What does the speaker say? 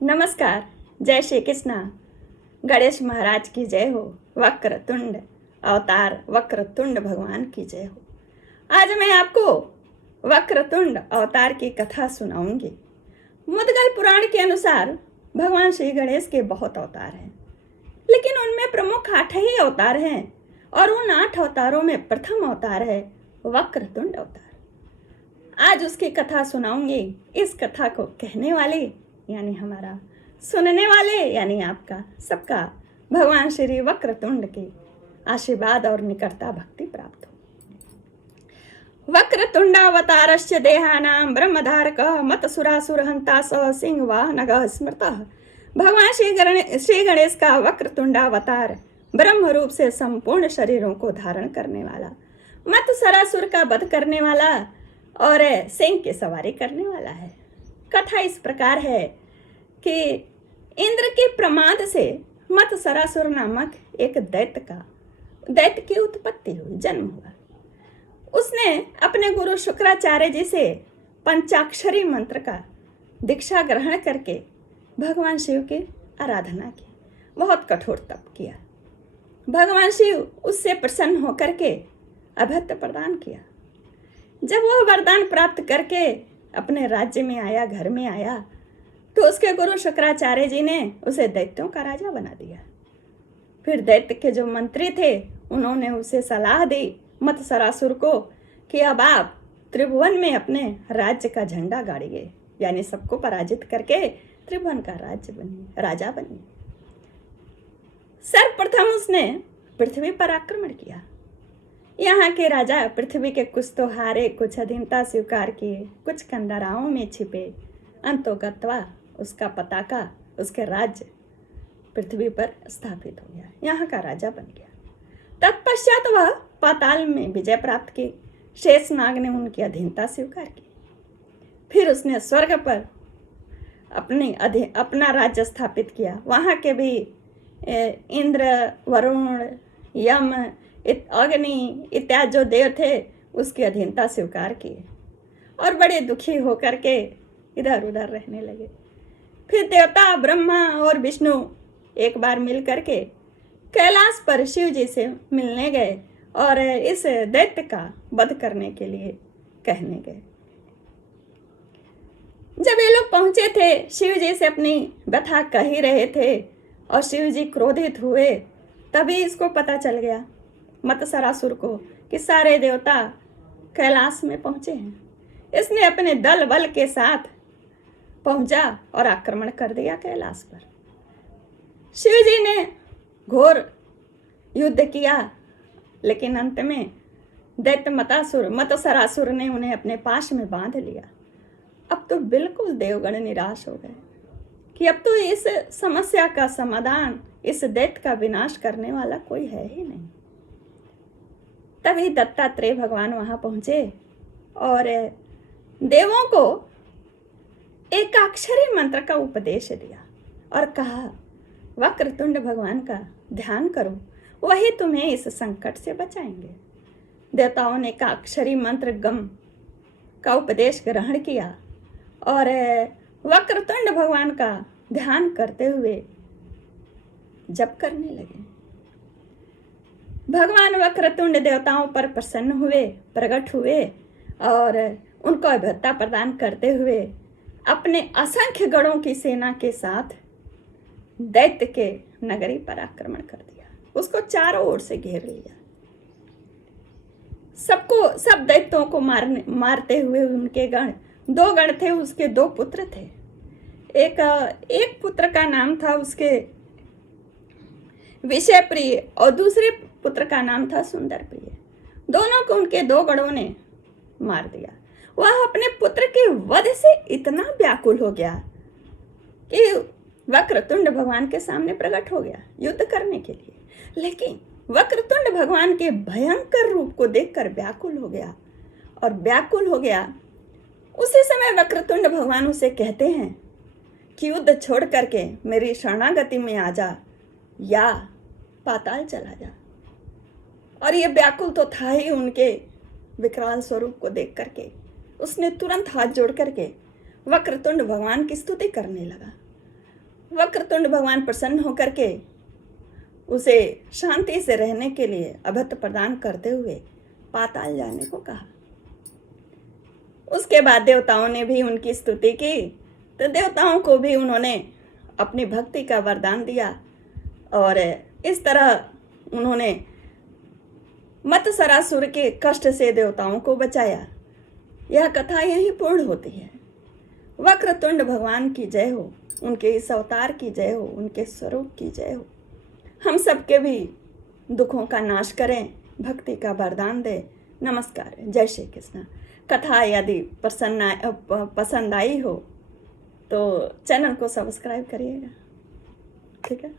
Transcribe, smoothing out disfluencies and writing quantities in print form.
नमस्कार। जय श्री कृष्णा। गणेश महाराज की जय हो। वक्रतुंड अवतार वक्रतुंड भगवान की जय हो। आज मैं आपको वक्रतुंड अवतार की कथा सुनाऊंगी। मुद्गल पुराण के अनुसार भगवान श्री गणेश के बहुत अवतार हैं, लेकिन उनमें प्रमुख 8 ही अवतार हैं और उन 8 अवतारों में प्रथम अवतार है वक्रतुंड अवतार। आज उसकी कथा सुनाऊंगी। इस कथा को कहने वाले यानी हमारा सुनने वाले यानी आपका सबका भगवान श्री वक्रतुंड के आशीर्वाद और निकटता भक्ति प्राप्त हो। वक्रतुंडावतारस्य देहानां ब्रह्मधारकः मतसुरासुरहंता स सिंहवाहनगः स्मृतः। भगवान श्री गणेश का वक्रतुंडावतार ब्रह्म रूप से संपूर्ण शरीरों को धारण करने वाला, मतसुरासुर का वध करने वाला और सिंह की सवारी करने वाला है। कथा इस प्रकार है कि इंद्र के प्रमाद से मतसुरासुर नामक एक दैत्य की उत्पत्ति हुई, जन्म हुआ। उसने अपने गुरु शुक्राचार्य जी से पंचाक्षरी मंत्र का दीक्षा ग्रहण करके भगवान शिव की आराधना की, बहुत कठोर तप किया। भगवान शिव उससे प्रसन्न होकर के अभय प्रदान किया। जब वह वरदान प्राप्त करके अपने राज्य में आया, घर में आया, तो उसके गुरु शुक्राचार्य जी ने उसे दैत्यों का राजा बना दिया। फिर दैत्य के जो मंत्री थे उन्होंने उसे सलाह दी मतसुरासुर को कि अब आप त्रिभुवन में अपने राज्य का झंडा गाड़िए, यानी सबको पराजित करके त्रिभुवन का राजा बनिए। सर्वप्रथम उसने पृथ्वी पर आक्रमण किया। यहाँ के राजा पृथ्वी के कुछ तो हारे, कुछ अधीनता स्वीकार किए, कुछ कंदराओं में छिपे। अंतोगत्वा उसका पताका, उसके राज्य पृथ्वी पर स्थापित हो गया, यहाँ का राजा बन गया। तत्पश्चात वह पाताल में विजय प्राप्त की। शेषनाग ने उनकी अधीनता स्वीकार की। फिर उसने स्वर्ग पर अपना राज्य स्थापित किया। वहाँ के भी इंद्र, वरुण, यम, अग्नि इत्यादि जो देव थे उसकी अधीनता स्वीकार किए और बड़े दुखी होकर के इधर उधर रहने लगे। फिर देवता ब्रह्मा और विष्णु एक बार मिल करके कैलाश पर शिव जी से मिलने गए और इस दैत्य का वध करने के लिए कहने गए। जब ये लोग पहुंचे थे, शिव जी से अपनी व्यथा कह ही रहे थे और शिव जी क्रोधित हुए। तभी इसको पता चल गया मतसुरासुर को कि सारे देवता कैलाश में पहुंचे हैं। इसने अपने दल बल के साथ पहुंचा और आक्रमण कर दिया कैलाश पर। शिव जी ने घोर युद्ध किया, लेकिन अंत में दैत्य मतसुरासुर ने उन्हें अपने पाश में बांध लिया। अब तो बिल्कुल देवगण निराश हो गए कि अब तो इस समस्या का समाधान, इस दैत्य का विनाश करने वाला कोई है ही नहीं। तभी दत्तात्रेय भगवान वहां पहुंचे और देवों को एकाक्षरी मंत्र का उपदेश दिया और कहा, वक्रतुंड भगवान का ध्यान करो, वही तुम्हें इस संकट से बचाएंगे। देवताओं ने एकाक्षरी मंत्र गम का उपदेश ग्रहण किया और वक्रतुंड भगवान का ध्यान करते हुए जप करने लगे। भगवान वक्रतुंड देवताओं पर प्रसन्न हुए, प्रकट हुए और उनको अभयता प्रदान करते हुए अपने असंख्य गणों की सेना के साथ दैत्य के नगरी पर आक्रमण कर दिया। उसको चारों ओर से घेर लिया। सब दैत्यों को मारते हुए उनके गण, 2 गण थे, उसके 2 पुत्र थे। एक पुत्र का नाम था उसके विषय प्रिय और दूसरे पुत्र का नाम था सुंदर प्रिय। दोनों को उनके 2 गणों ने मार दिया। वह अपने पुत्र के वध से इतना व्याकुल हो गया कि वक्रतुंड भगवान के सामने प्रकट हो गया युद्ध करने के लिए। लेकिन वक्रतुंड भगवान के भयंकर रूप को देखकर व्याकुल हो गया। उसी समय वक्रतुंड भगवान उसे कहते हैं कि युद्ध छोड़ करके मेरी शरणागति में आ जा या पाताल चला जा। और ये व्याकुल तो था ही उनके विकराल स्वरूप को देख करके। उसने तुरंत हाथ जोड़ करके वक्रतुंड भगवान की स्तुति करने लगा। वक्रतुंड भगवान प्रसन्न होकर के उसे शांति से रहने के लिए अभय प्रदान करते हुए पाताल जाने को कहा। उसके बाद देवताओं ने भी उनकी स्तुति की, तो देवताओं को भी उन्होंने अपनी भक्ति का वरदान दिया और इस तरह उन्होंने मत्सरासुर के कष्ट से देवताओं को बचाया। यह कथा यहीं पूर्ण होती है। वक्रतुंड भगवान की जय हो, उनके इस अवतार की जय हो, उनके स्वरूप की जय हो। हम सबके भी दुखों का नाश करें, भक्ति का वरदान दे। नमस्कार, जय श्री कृष्ण। कथा यदि पसंद आई हो तो चैनल को सब्सक्राइब करिएगा, ठीक है।